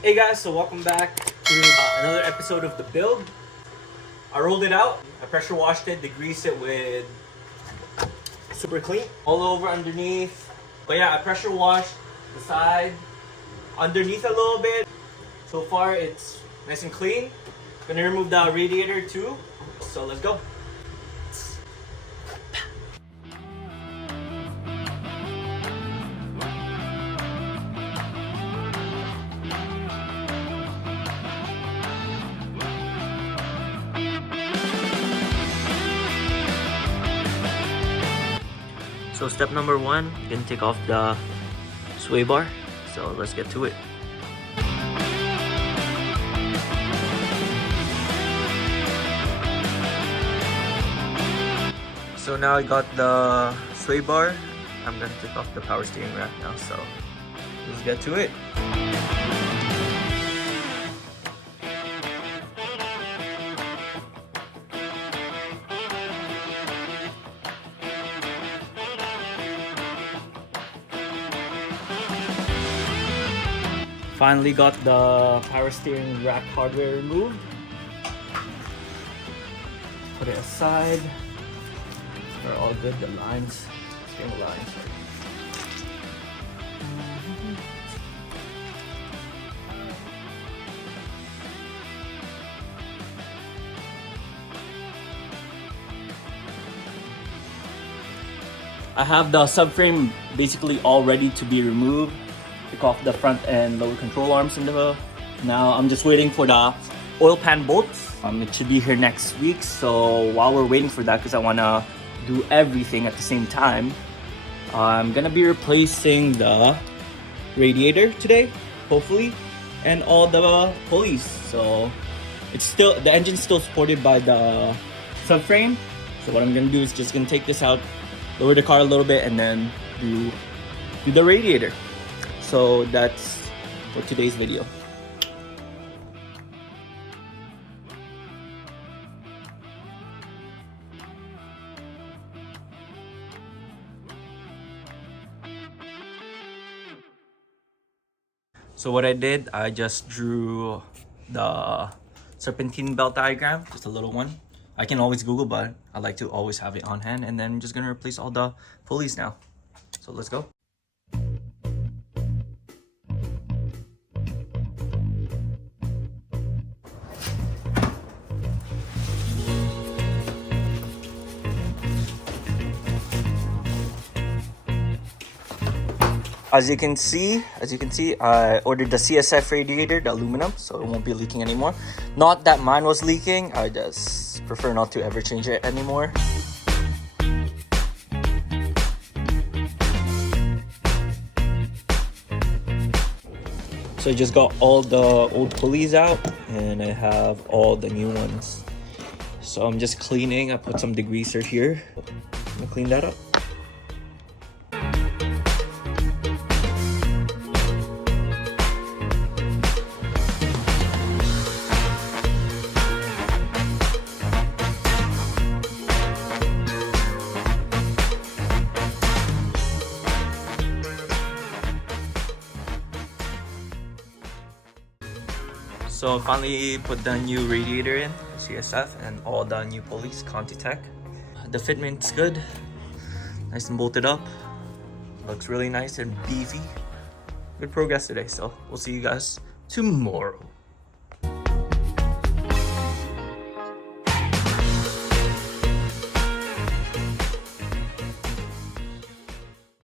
Hey guys, so welcome back to another episode of The Build. I rolled it out, I pressure washed it, degreased it with super clean all over underneath. But yeah, I pressure washed the side underneath a little bit. So far it's nice and clean. Gonna remove the radiator too, so let's go. So step number one, you're gonna take off the sway bar. So let's get to it. So now I got the sway bar. I'm gonna take off the power steering rack now. So let's get to it. Finally got the power steering rack hardware removed. Put it aside. They're all good, the lines, steering lines. I have the subframe basically all ready to be removed. Took off the front and lower control arms in the. Now I'm just waiting for the oil pan bolts. It should be here next week. So while we're waiting for that, because I wanna do everything at the same time, I'm gonna be replacing the radiator today, hopefully, and all the pulleys. So it's still, the engine's still supported by the subframe. So what I'm gonna do is just gonna take this out, lower the car a little bit, and then do the radiator. So that's for today's video. So what I did, I just drew the serpentine belt diagram, just a little one. I can always Google, but I like to always have it on hand. And then I'm just gonna replace all the pulleys now. So let's go. As you can see, I ordered the CSF radiator, the aluminum, so it won't be leaking anymore. Not that mine was leaking, I just prefer not to ever change it anymore. So I just got all the old pulleys out and I have all the new ones. So I'm just cleaning, I put some degreaser here. I'm gonna clean that up. So finally put the new radiator in, CSF, and all the new pulleys, Conti-Tech. The fitment's good, nice and bolted up. Looks really nice and beefy. Good progress today, so we'll see you guys tomorrow.